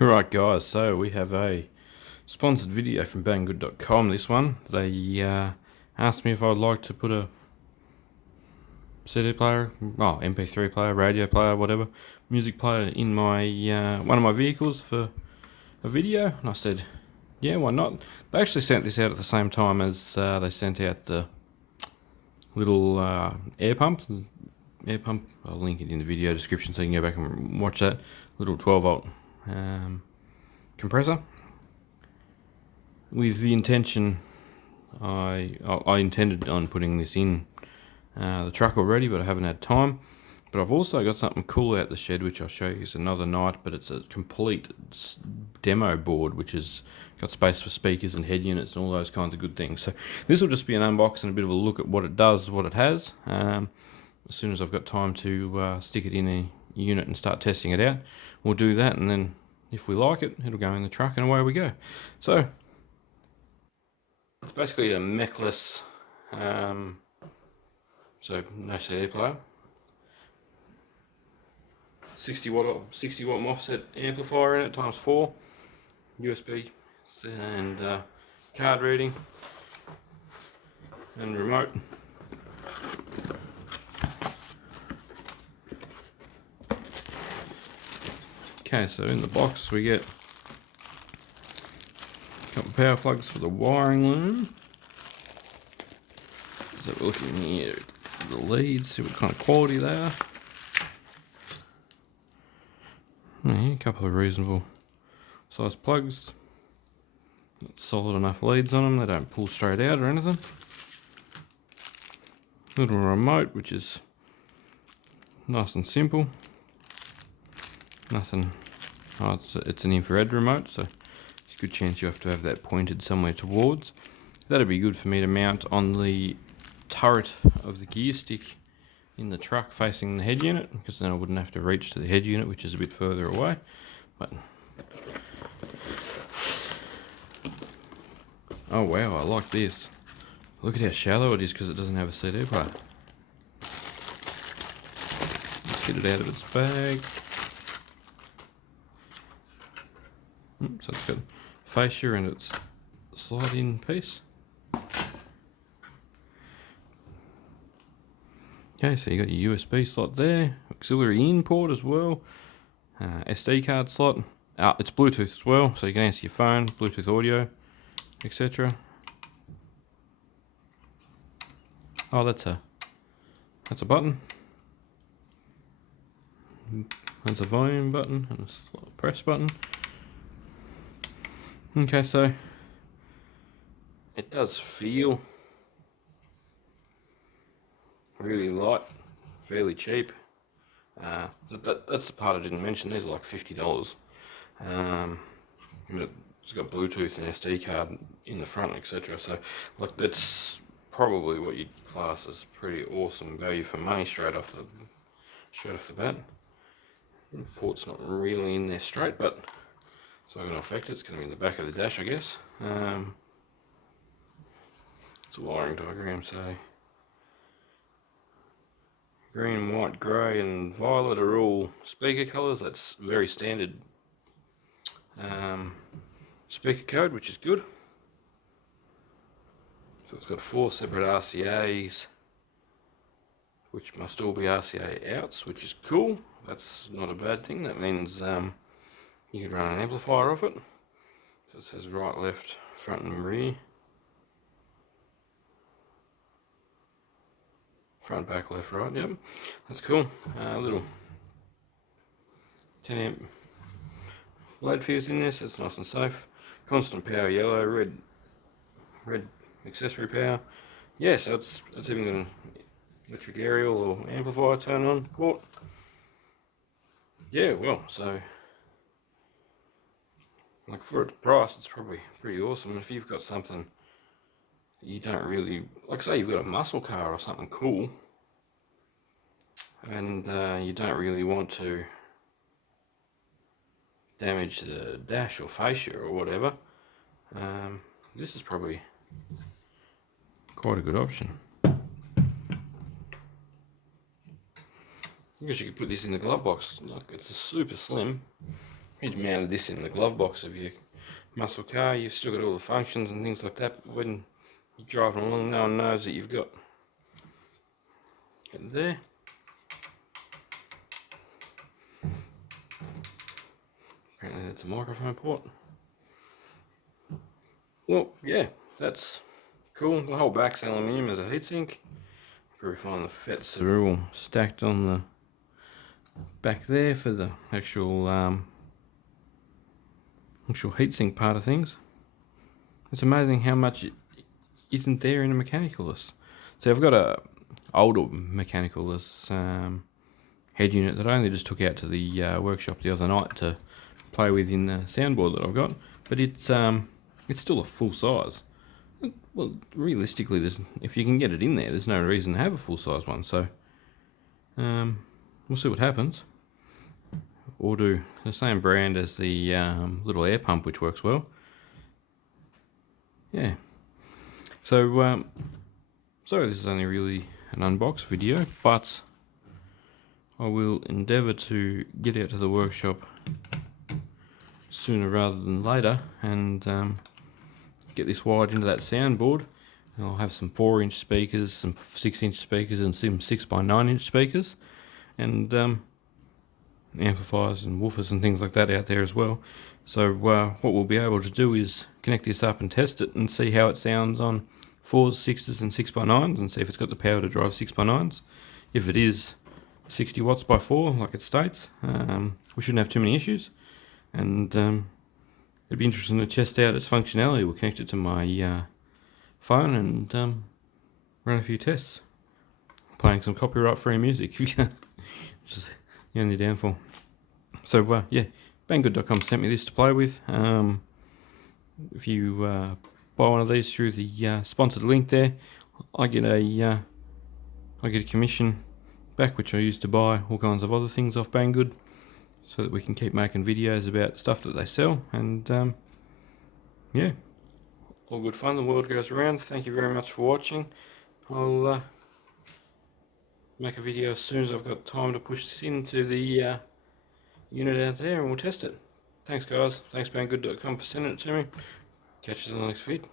Alright guys, so we have a sponsored video from banggood.com. This one, they asked me if I would like to put a CD player, mp3 player, radio player, whatever, music player in my one of my vehicles for a video, and I said, yeah, why not? They actually sent this out at the same time as they sent out the little air pump. I'll link it in the video description so you can go back and watch that. Little 12 volt compressor. With the intention, I intended on putting this in the truck already, but I haven't had time. But I've also got something cool out the shed, which I'll show you another night. But it's a complete demo board, which has got space for speakers and head units and all those kinds of good things. So this will just be an unbox and a bit of a look at what it does, what it has. As soon as I've got time to stick it in a unit and start testing it out, we'll do that, and then if we like it, it'll go in the truck and away we go. So it's basically a mechless, so no CD player, 60 watt offset amplifier in it, times 4, USB and card reading and remote. Okay, so in the box we get a couple of power plugs for the wiring loom. So we're looking here at the leads, see what kind of quality they are. Yeah, a couple of reasonable size plugs. Got solid enough leads on them, they don't pull straight out or anything. Little remote, which is nice and simple. Nothing. Oh, it's an infrared remote, so it's a good chance you have to have that pointed somewhere towards. That'd be good for me to mount on the turret of the gear stick in the truck facing the head unit, because then I wouldn't have to reach to the head unit, which is a bit further away. But oh wow, I like this. Look at how shallow it is because it doesn't have a CD player. Let's get it out of its bag. So it's got fascia and its slide-in piece. Okay, so you got your USB slot there, auxiliary in port as well, SD card slot. It's Bluetooth as well, so you can answer your phone, Bluetooth audio, etc. Oh, that's a button. That's a volume button and a press button. Okay, so it does feel really light, fairly cheap. That's the part I didn't mention. These are like $50. It's got Bluetooth and SD card in the front, etc. So, like, that's probably what you'd class as pretty awesome value for money straight off the bat. The port's not really in there straight, but it's not going to affect it. It's going to be in the back of the dash, I guess. It's a wiring diagram, so green, white, grey and violet are all speaker colours. That's very standard speaker code, which is good. So it's got 4 separate RCAs, which must all be RCA outs, which is cool. That's not a bad thing. That means you could run an amplifier off it. So it says right, left, front and rear. Front, back, left, right, yep. That's cool. Little 10 amp load fuse in there, so it's nice and safe. Constant power yellow, red accessory power. Yeah, so it's even got an electric aerial or amplifier turn on port. Yeah, well, so like for its price, it's probably pretty awesome. If you've got something that you don't really, like say you've got a muscle car or something cool, and you don't really want to damage the dash or fascia or whatever, this is probably quite a good option. I guess you could put this in the glove box. Like, it's a super slim. You'd mounted this in the glove box of your muscle car, you've still got all the functions and things like that, but when you're driving along, no one knows that you've got it there. Apparently that's a microphone port. Well, yeah, that's cool. The whole back's aluminium as a heatsink. Very fine, the fets are all stacked on the back there for the actual heatsink part of things. It's amazing how much isn't there in a mechanicalist. So I've got a older mechanicalist head unit that I only just took out to the workshop the other night to play with in the soundboard that I've got, but it's still a full size. Well, realistically, if you can get it in there's no reason to have a full size one. So we'll see what happens. Audew, the same brand as the little air pump, which works well. Yeah. So sorry, this is only really an unbox video, but I will endeavour to get out to the workshop sooner rather than later and get this wired into that soundboard. And I'll have some 4-inch speakers, some 6-inch speakers, and some 6x9-inch speakers, and amplifiers and woofers and things like that out there as well. So what we'll be able to do is connect this up and test it and see how it sounds on 4s, 6s and 6x9s, and see if it's got the power to drive 6x9s. If it is 60 watts by 4 like it states, we shouldn't have too many issues, and it'd be interesting to test out its functionality. We'll connect it to my phone and run a few tests, playing some copyright free music, which is the only downfall. So yeah, banggood.com sent me this to play with. If you buy one of these through the sponsored link there, I get a commission back, which I use to buy all kinds of other things off Banggood, so that we can keep making videos about stuff that they sell. And yeah, all good fun. The world goes around. Thank you very much for watching. I'll make a video as soon as I've got time to push this into the unit out there, and we'll test it. Thanks guys. Thanks Banggood.com for sending it to me. Catch you in the next vid.